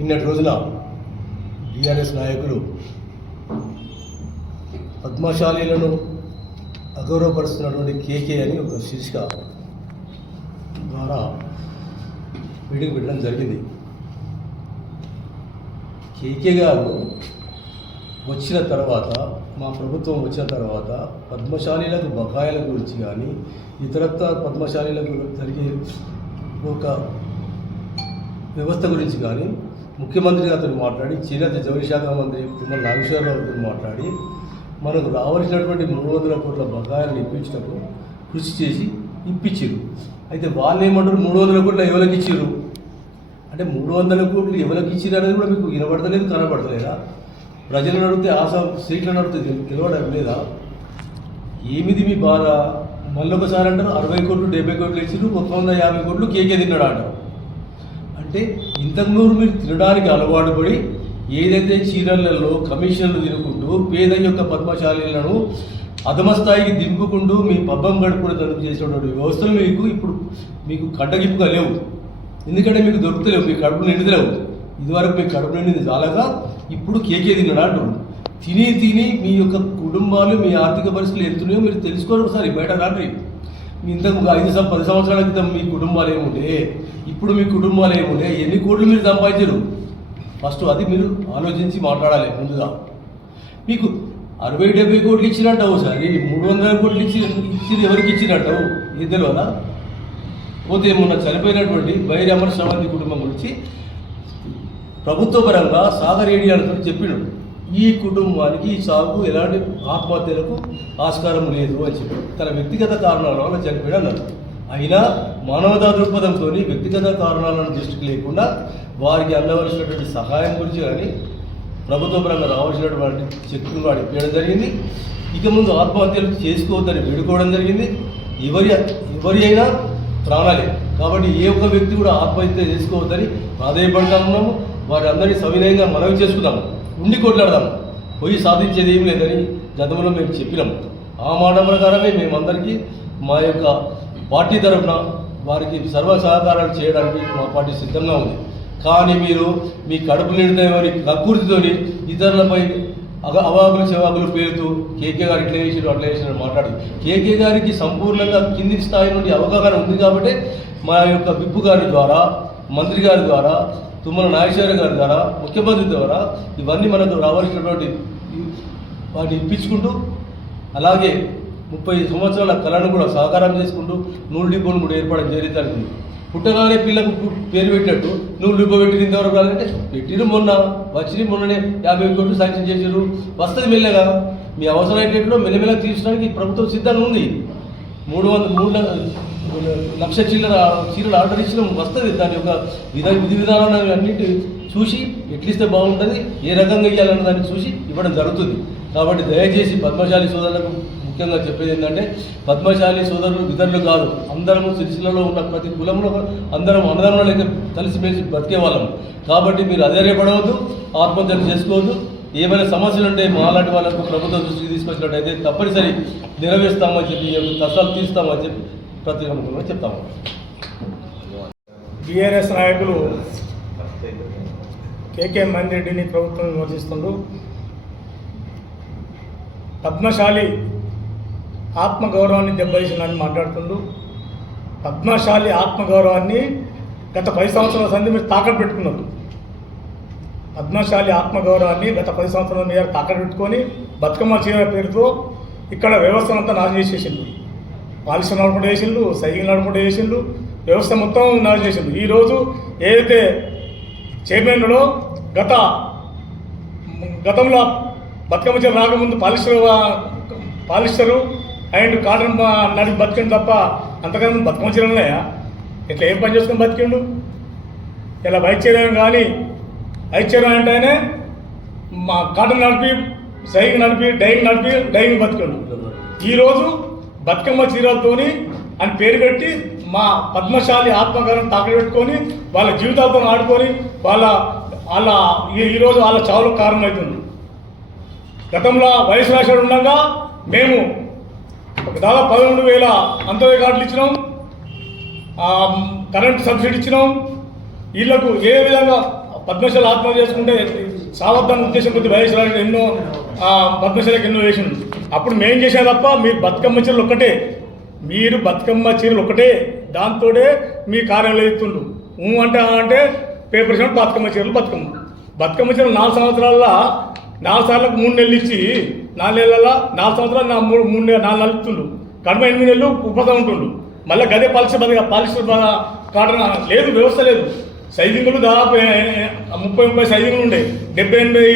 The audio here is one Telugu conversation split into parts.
నిన్నటి రోజున బీఆర్ఎస్ నాయకులు పద్మశాలీలను అగౌరవపరుస్తున్నటువంటి కేకే అని ఒక శీర్షిక ద్వారా మీటింగ్ పెట్టడం జరిగింది. కేకే గారు వచ్చిన తర్వాత, మా ప్రభుత్వం వచ్చిన తర్వాత పద్మశాలీలకు బకాయిల గురించి కానీ ఇతరత్ర పద్మశాలీలకు జరిగే ఒక వ్యవస్థ గురించి కానీ ముఖ్యమంత్రి గారితో మాట్లాడి, చేనేత జౌళి శాఖ మంత్రి తుమ్మల నాగేశ్వరరావుతో మాట్లాడి మనకు రావాల్సినటువంటి 300 కోట్ల బకాయిలను ఇప్పించటకు కృషి చేసి ఇప్పించారు. అయితే వాళ్ళు ఏమంటారు, 300 కోట్లు ఎవరికి ఇచ్చారు అంటే 300 కోట్లు ఎవరికి ఇచ్చారు అనేది కూడా మీకు వినబడతలేదు, కనబడతలేదా? ప్రజలను అడిగితే సీట్లను అడిగితే తెలియడం లేదా? ఏమిది మీ బాధ? మళ్ళొకసారి అంటారు 60 కోట్లు 70 కోట్లు ఇచ్చారు, 150 కోట్లు కేకే తిన్నాడు అంటారు. అంటే ఇంతకుముందు మీరు తినడానికి అలవాటు పడి ఏదైతే చీరలలో కమిషన్లు తినుకుంటూ పేద యొక్క పద్మశాలీలను అధమస్థాయికి దింపుకుంటూ మీ పబ్బం గడుపుడు తలుపు చేసినటువంటి వ్యవస్థలు ఇప్పుడు మీకు కట్టగిప్పుగా లేవు. ఎందుకంటే మీకు దొరుకుతలేవు, మీ కడుపు నిండుతలేవు. ఇదివరకు మీ కడుపు నిండింది చాలగా ఇప్పుడు కేకే తిన్నాడు అంటారు. తిని మీ యొక్క కుటుంబాలు, మీ ఆర్థిక పరిస్థితులు ఎంతున్నాయో మీరు తెలుసుకోరు. ఒకసారి బయట రాండి. మీ ఇంతకు 5-10 సంవత్సరాల క్రితం మీ కుటుంబాలు ఏముండే, ఇప్పుడు మీ కుటుంబాలు ఏముండే, ఎన్ని కోట్లు మీరు సంపాదించరు? ఫస్ట్ అది మీరు ఆలోచించి మాట్లాడాలి. ముందుగా మీకు 60-70 కోట్లు ఇచ్చినట్టు సరే, 300 కోట్లు ఇచ్చి ఎవరికి ఇచ్చినట్టు ఏం తెలియదా? పోతే మొన్న చనిపోయినటువంటి బైరి అమర్ శ్రవంతి కుటుంబం గురించి ప్రభుత్వ పరంగా సాగర్ ఏడియాలతో చెప్పినాడు, ఈ కుటుంబానికి ఈ సాగు ఎలాంటి ఆత్మహత్యలకు ఆస్కారం లేదు అని చెప్పి తన వ్యక్తిగత కారణాల వల్ల చనిపోయాడు అన్నారు. అయినా మానవతా దృక్పథంతో వ్యక్తిగత కారణాలను దృష్టికి లేకుండా వారికి అందవలసినటువంటి సహాయం గురించి కానీ ప్రభుత్వ పరంగా రావాల్సినటువంటి చెక్కును వాడు ఇప్పడం జరిగింది. ఇక ముందు ఆత్మహత్యలు చేసుకోవద్దని వేడుకోవడం జరిగింది. ఎవరి అయినా ప్రాణాలే కాబట్టి ఏ ఒక్క వ్యక్తి కూడా ఆత్మహత్య చేసుకోవద్దని ప్రాధాన్యపడతా ఉన్నాము. వారి అందరినీ సవినయంగా మనవి చేసుకుందాము, ఉండి కొట్లాడదాము. పోయి సాధించేది ఏం లేదని గతంలో మేము చెప్పినాం. ఆ మాట ప్రకారమే మేమందరికీ మా యొక్క పార్టీ తరఫున వారికి సర్వ సహకారాలు చేయడానికి మా పార్టీ సిద్ధంగా ఉంది. కానీ మీరు మీ కడుపు నిండుతామని కక్కుర్తితోని ఇతరులపై అవాకులు చెవాకులు పేరుతూ కేకే గారు ఇట్లా చేసాడు అట్లా చేసాడు మాట్లాడు. కేకే గారికి సంపూర్ణంగా కింది స్థాయి నుండి అవగాహన ఉంది కాబట్టి మా యొక్క విప్పు గారి ద్వారా, మంత్రి గారి ద్వారా, తుమ్మల నాగేశ్వర గారి ద్వారా, ముఖ్యమంత్రి ద్వారా ఇవన్నీ మనకు రావాల్సినటువంటి వాటిని ఇప్పించుకుంటూ, అలాగే 30 సంవత్సరాల కళను కూడా సహకారం చేసుకుంటూ 100 డిపోను కూడా ఏర్పడడం జరుగుతుంది. పుట్టగానే పిల్లకు పేరు పెట్టినట్టు 100 డిపో పెట్టిన ఇంతవరకు రాలంటే పెట్టిరు. మొన్ననే 50 కోట్లు శాంక్షన్ చేసారు. వస్తుంది మెల్లగా. మీ అవసరం ఏంటంటే మెల్లమెల్ల తీర్చడానికి ప్రభుత్వం సిద్ధంగా ఉంది. 3 లక్ష చీరలు ఆర్డర్ ఇచ్చినాం, వస్తుంది. దాని యొక్క విధి విధానాన్ని అన్నింటి చూసి ఎట్లిస్తే బాగుంటుంది, ఏ రకంగా ఇవ్వాలన్న దాన్ని చూసి ఇవ్వడం జరుగుతుంది. కాబట్టి దయచేసి పద్మశాలి సోదరులకు ముఖ్యంగా చెప్పేది ఏంటంటే, పద్మశాలి సోదరులు ఇతరులు కాదు, అందరము సిరిసిల్లలో ఉన్న ప్రతి కులంలో అందరం అన్నదమ్ముల లెక్క కలిసిమెలిసి బతికే వాళ్ళం. కాబట్టి మీరు అధైర్యపడవద్దు, ఆత్మహత్యలు చేసుకోవద్దు. ఏమైనా సమస్యలు ఉంటే మాలాంటి వాళ్ళకు ప్రభుత్వం దృష్టికి తీసుకొచ్చినట్టయితే తప్పనిసరి నెరవేరుస్తామని చెప్పి, కష్టాలు తీస్తామని చెప్పి ప్రతి నమ్మకంగా చెప్తాము. బీఆర్ఎస్ నాయకులు కేకే మందిరెడ్డిని ప్రభుత్వం విమర్శిస్తుండ్రు. పద్మశాలి ఆత్మగౌరవాన్ని దెబ్బతీసిందని మాట్లాడుతుండ్రు. పద్మశాలి ఆత్మగౌరవాన్ని గత 10 సంవత్సరాల సంది మీరు తాకట్టు పెట్టుకున్నారు. పద్మశాలి ఆత్మగౌరవాన్ని గత 10 సంవత్సరాల మీద తాకట్టు పెట్టుకొని బతుకమ్మ చీర పేరుతో ఇక్కడ వ్యవస్థనంతా నాశనం చేసేసిండు. పాలిషన్ నడుపుడు చేసిండు, సైకిల్ నడుపుడు చేసిండు, వ్యవస్థ మొత్తం నాశనం చేసిండు. ఈరోజు ఏదైతే చైర్మన్లో గతంలో బతుకమ్మ చీర రాకముందు పాలిస్టరు అండ్ కాటన్ నడిపి బతికిండు తప్ప అంతకన్నా బతుకమ్మ చీరలు ఉన్నాయా? ఇట్లా ఏం పని చేసుకొని బతికిండు? ఇలా వైట్ చీర కానీ వైట్ చీర అంటేనే మా కాటన్ నడిపి, సైకిల్ నడిపి, డైయింగ్ బతికిండు. ఈరోజు బతుకమ్మ చీరలతోని అని పేరు పెట్టి మా పద్మశాలి ఆత్మగౌరవం తాకట్టు పెట్టుకొని వాళ్ళ జీవితాలతో ఆడుకొని ఈరోజు వాళ్ళ చావులకు కారణమవుతుంది. గతంలో వయసు రాశాడు ఉండగా మేము దాదాపు 11,000 అంత్యోదయ కార్డులు ఇచ్చినాం, కరెంట్ సబ్సిడీ ఇచ్చినాం. వీళ్లకు ఏ విధంగా పద్మశాలి ఆత్మహత్య చేసుకుంటే సావధాన ఉద్దేశం కొద్ది వయసు ఎన్నో పద్మశాలకు ఎన్నో వేసిండు. అప్పుడు మేం చేసే తప్ప మీరు బతుకమ్మ చీరలు ఒక్కటే, మీరు బతుకమ్మ చీరలు ఒకటే, దాంతోనే మీ కార్యాలయం ఎత్తుండు. అంటే పేపర్ ఇచ్చిన బతుకమ్మ చీరలు బతుకమ్మ చీరలు 4 సంవత్సరాల్లో 4 సార్లకు 3 నెలలు ఇచ్చి 4 నెలల 4 సంవత్సరాలు 3 4 నెలలు ఇస్తుండు. కడమ 8 నెలలు ఉపదా ఉంటుండు. మళ్ళీ గదే పాలిస్టర్ కాటన్ లేదు, వ్యవస్థ లేదు. సైజింగులు దాదాపు 30 సైజింగులు ఉండే, 70-80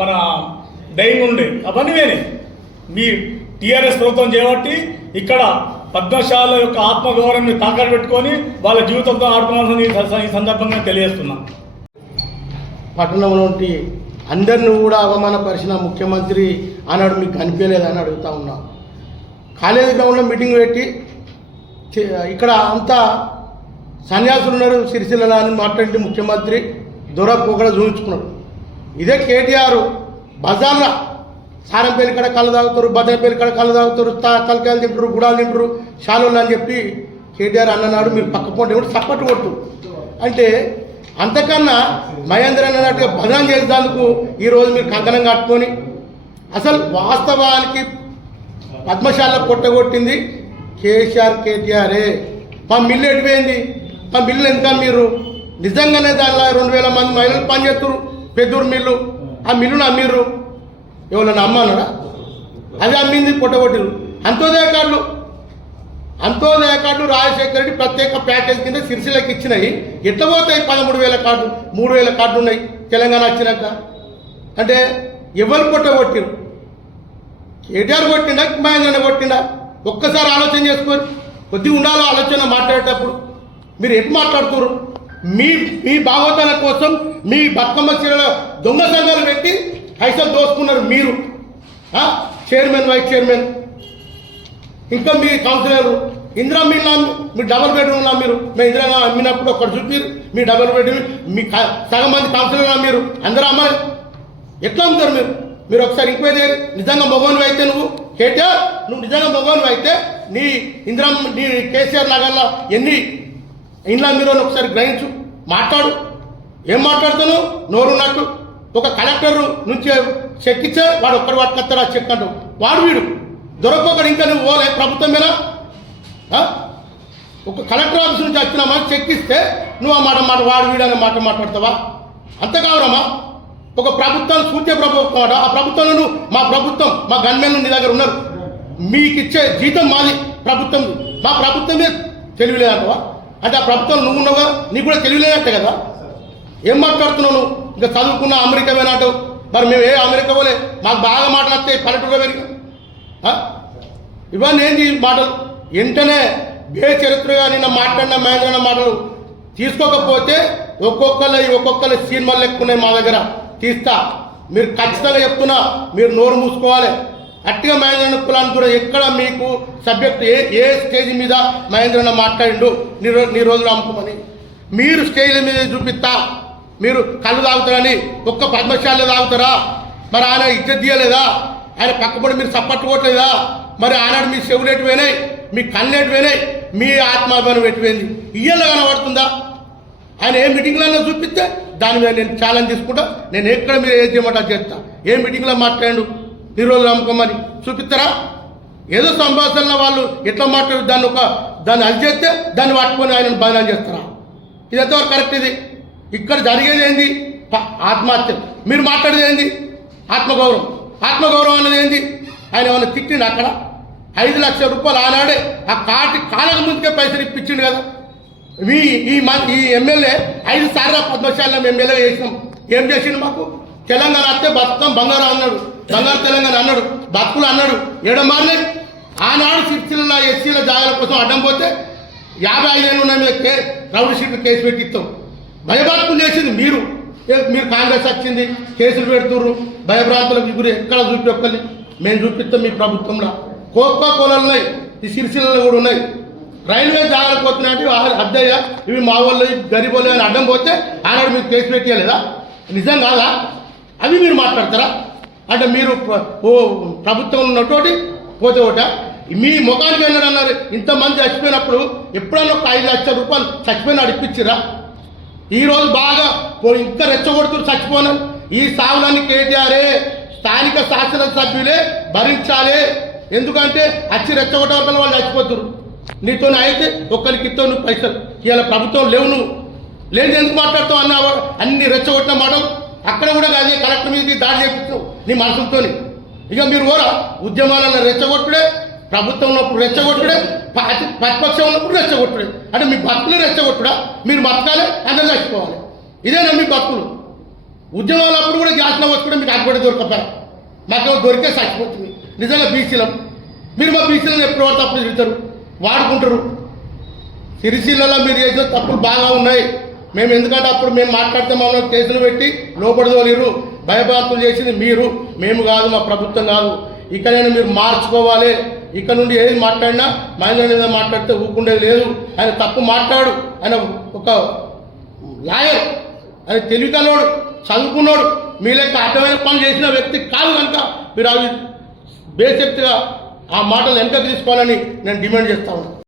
మన డైయింగ్ ఉండే. అవన్నీ వేరే మీ టీఆర్ఎస్ ప్రభుత్వం చేయబట్టి ఇక్కడ పద్మశాల యొక్క ఆత్మగౌరవాన్ని తాకట్టు పెట్టుకొని వాళ్ళ జీవితంతో ఆడుకోవాల్సింది ఈ సందర్భంగా తెలియజేస్తున్నాం. పట్టణంలో అందరిని కూడా అవమానపరిచిన ముఖ్యమంత్రి అన్నాడు మీకు కనిపించలేదని అడుగుతా ఉన్నా. కాలేజీ గ్రౌండ్లో మీటింగ్ పెట్టి ఇక్కడ అంతా సన్యాసులు ఉన్నారు సిరిసిల్ల అని మాట్లాడి ముఖ్యమంత్రి దొరపోకడ చూపించుకున్నాడు. ఇదే కేటీఆర్ బజార్లో సారంపల్లి కాడ కళ్ళు తాగుతారు, బదనపల్లి కాడ కళ్ళు తాగుతారు, తలకాయలు తింటారు, గుడాలు తింటారు, షాలోళ్ళు అని చెప్పి కేటీఆర్ అన్ననాడు. మీరు పక్క పొంటే కూడా సప్పట్టు కొట్టు అంటే అంతకన్నా మహేంద్ర అన్నట్టుగా బదనం చేసేందుకు ఈరోజు మీరు కంకణం కట్టుకొని అసలు వాస్తవానికి పద్మశాల కొట్టగొట్టింది కేటీఆరే. మా మిల్లు ఎటుపోయింది? మా మిల్లు ఎంత మీరు నిజంగానే దానిలో 2000 మంది మహిళలు పనిచేస్తారు. పెద్దూరు మిల్లు, ఆ మిల్లును అమ్మిర్రు. ఎవరన్నా అమ్మానరా? అది అమ్మింది పొట్టగొట్టిరు. అంత్యోదయ కార్డులు రాజశేఖర రెడ్డి ప్రత్యేక ప్యాకేజ్ కింద సిరిసిల్లకి ఇచ్చినాయి. ఎట్లా పోతాయి? 13,000 కార్డు, 3,000 కార్డులు ఉన్నాయి తెలంగాణ వచ్చినాక. అంటే ఎవరు పొట్టగొట్టిరు? కేటీఆర్ కొట్టిండా, మహేంద్రన్న కొట్టిండా? ఒక్కసారి ఆలోచన చేసుకోరు. కొద్దిగా ఉండాలో ఆలోచన మాట్లాడేటప్పుడు. మీరు ఎటు మాట్లాడుతున్నారు? మీ భాగవతాల కోసం మీ బతుకమ్మ చీరల దొంగ సంఘాలు పెట్టి పైసలు దోసుకున్నారు మీరు, చైర్మన్, వైస్ చైర్మన్. ఇంకా మీ కౌన్సిలర్ ఇందిరా మీ డబుల్ బెడ్రూమ్ మీరు ఇందిరా అమ్మినప్పుడు ఒకటి చూపిరు. మీ డబుల్ బెడ్రూమ్ మీ సగం మంది కౌన్సిలర్ మీరు అందరూ అమ్మాలి. ఎట్లా అమ్ముతారు మీరు ఒకసారి ఎంక్వైరీ చేయాలి. నిజంగా మగవానివి అయితే నువ్వు కేటీఆర్, నువ్వు నిజంగా మగవానివి అయితే నీ కేసీఆర్ నగర్లో ఎన్ని ఇంట్లో మీరు ఒకసారి గ్రహించు, మాట్లాడు. ఏం మాట్లాడుతాను? నోరున్నట్టు. ఒక కలెక్టర్ నుంచి చెక్ ఇచ్చే వాడు ఒక్కడు పట్టుకొస్తాడు. ఆ చెక్ అంటూ వాడు వీడు దొరకొకడు. ఇంకా నువ్వు పోలే ప్రభుత్వం మీద ఒక కలెక్టర్ ఆఫీస్ నుంచి వచ్చినామా చెక్ ఇస్తే నువ్వు ఆ మాట వాడు వీడు అనే మాట మాట్లాడతావా? అంత కావరమ్మా? ఒక ప్రభుత్వం సూచ్య ప్రభుత్వం, ఆ ప్రభుత్వంలో మా ప్రభుత్వం, మా గన్మెన్లు నీ దగ్గర ఉన్నారు. మీకు ఇచ్చే జీతం మాది ప్రభుత్వం. మా ప్రభుత్వమే తెలివిలేదంటవా? అంటే ఆ ప్రభుత్వం నువ్వు ఉన్నావా? నీకు కూడా తెలివిలేనట్టే కదా. ఏం మాట్లాడుతున్నావు నువ్వు? ఇంకా చదువుకున్న అమెరికా పోయినట్టు. మరి మేము అమెరికా పోలే, మాకు బాగా మాటలు వస్తాయి పల్లెటూరులో పెరిగిన. ఇవన్నీ ఏంటి మాటలు? వెంటనే బేచరిత్రగా నిన్న మాట్లాడిన మహేంద్రన్న మాటలు తీసుకోకపోతే ఒక్కొక్కరు సినిమాలు ఎక్కున్నాయి మా దగ్గర తీస్తా. మీరు ఖచ్చితంగా చెప్తున్నా, మీరు నోరు మూసుకోవాలి. అట్టిగా మహేంద్రన్న కులాన్ని కూడా ఎక్కడ మీకు సబ్జెక్ట్ ఏ స్టేజ్ మీద మహేంద్రన్న మాట్లాడిండు నీ రోజులు అమ్ముకోమని మీరు స్టేజ్ల మీద చూపిస్తా. మీరు కళ్ళు తాగుతారని ఒక్క పద్మశాలలో తాగుతారా? మరి ఆయన ఇజ్జత్ తీయలేదా? ఆయన పక్కపడి మీరు సప్పట్టుకోవట్లేదా? మరి ఆనాడు మీ చెవులు ఎటుపోయినాయి, మీ కళ్ళు ఎటుపోయినాయి, మీ ఆత్మాభిమానం ఎటుపోయింది? ఇయ్యలో కనబడుతుందా? ఆయన ఏ మీటింగ్లో చూపిస్తే దాని మీద నేను ఛాలెంజ్ తీసుకుంటా. నేను ఎక్కడ మీరు ఏం చేయమంటా చేస్తా. ఏ మీటింగ్లో మాట్లాడు ఈ రోజు నమ్మకమని చూపిస్తారా? ఏదో సంభాషణలో వాళ్ళు ఎట్లా మాట్లాడు దాన్ని అది చేస్తే దాన్ని పట్టుకొని ఆయనను బదనాలు చేస్తారా? ఇది ఎంతవరకు కరెక్ట్? ఇది ఇక్కడ జరిగేది ఏంది? ఆత్మహత్య. మీరు మాట్లాడేది ఏంది? ఆత్మగౌరవం అనేది ఏంది? ఆయన ఏమైనా తిట్టిండు అక్కడ? 5 లక్షల రూపాయలు ఆనాడే ఆ కాలక ముందుకే పైసలు ఇప్పించిండు కదా. ఈ ఎమ్మెల్యే 5 సార్లు పద్మశాలలో ఎమ్మెల్యే చేసినాం. ఏం చేసిండు? మాకు తెలంగాణ వస్తే బతుకం బంగారం అన్నాడు, బంగారు తెలంగాణ అన్నాడు, బతుకులు అన్నాడు. ఏడమారినే ఆనాడు సిరిసిల్ల ఎస్సీల జాగాల కోసం అడ్డం పోతే 55 ఏళ్ళు ఉన్న మీద రౌడీ షీట్లు కేసు పెట్టి ఇస్తాం. భయభ్రాంతులు చేసింది మీరు. కాంగ్రెస్ వచ్చింది, కేసులు పెడుతుర్రు, భయభ్రాంతులకు గురి ఎక్కడ చూపి ఒక్కరిని మేము చూపిస్తాం. మీ ప్రభుత్వంలో కోకో కోలలు ఉన్నాయి, ఈ సిరిసిల్లలో కూడా ఉన్నాయి. రైల్వే జాగాలకు వచ్చినట్టు అద్దయ్య ఇవి మా వాళ్ళు గరీబోళ్ళు అని అడ్డం పోతే ఆనాడు మీరు కేసు పెట్టలేదా? నిజం కాదా? అవి మీరు మాట్లాడతారా? అంటే మీరు ప్రభుత్వం ఉన్నతోటి పోతే ఒకట మీ ముఖానికి వెళ్ళారన్నారు. ఇంతమంది చచ్చిపోయినప్పుడు ఎప్పుడైనా ఒక 5 లక్షల రూపాయలు చచ్చిపోయినా ఇప్పించిరా? ఈరోజు బాగా ఇంకా రెచ్చగొడుతున్నారు చచ్చిపోను. ఈ సావులన్నీ కేటీఆరే, స్థానిక శాసనసభ్యులే భరించాలి. ఎందుకంటే అచ్చి రెచ్చగొట్టే వరకు వాళ్ళు చచ్చిపోతున్నారు. నీతో అయితే ఒక్కరికి ఇస్తావు నువ్వు పైసలు, ఇవాళ ప్రభుత్వం లేవు, నువ్వు లేదు ఎందుకు మాట్లాడుతావు అన్న అన్ని రెచ్చగొట్టిన మాటలు. అక్కడ కూడా అదే కలెక్టర్ మీదకి దాడి చేపిస్తావు నీ మనసులతో. ఇక మీరు కూడా ఉద్యమాలను రెచ్చగొట్టుడే, ప్రభుత్వం ఉన్నప్పుడు రెచ్చగొట్టుడే, ప్రతిపక్షం ఉన్నప్పుడు రెచ్చగొట్టుడే. అంటే మీ బతుకులు రెచ్చగొట్టుడా, మీరు బతకాలి, అందరూ చచ్చిపోవాలి. ఇదేనా మీ బతుకులు? ఉద్యమాలప్పుడు కూడా గ్యాస్లో వచ్చి మీకు అక్కడ దొరకపోయా, మాకేమో దొరికే చచ్చిపోతుంది. నిజంగా బీసీలం మీరు మా బీసీలను ఎప్పుడు పడితే అప్పుడు తిరుగుతారు, వాడుకుంటారు. సిరిసిల్లలో మీరు చేసిన తప్పులు బాగా ఉన్నాయి. మేము ఎందుకంటే అప్పుడు మేము మాట్లాడితే మమ్మల్ని కేసులు పెట్టి లోపడదోలేరు, భయభ్రాంతులు చేసింది మీరు, మేము కాదు, మా ప్రభుత్వం కాదు. ఇకనైనా మీరు మార్చుకోవాలి. ఇక్కడ నుండి ఏది మాట్లాడినా మహిళల మీద మాట్లాడితే ఊకుండేది లేదు. ఆయన తప్పు మాట్లాడు, ఆయన ఒక లాయర్, ఆయన తెలివికలోడు, చదువుకున్నాడు, మీ లెక్క అడ్డమైన పనులు చేసిన వ్యక్తి కాదు. కనుక మీరు అవి బేసెక్తిగా ఆ మాటలు వెనక తీసుకోవాలని నేను డిమాండ్ చేస్తా ఉన్నాను.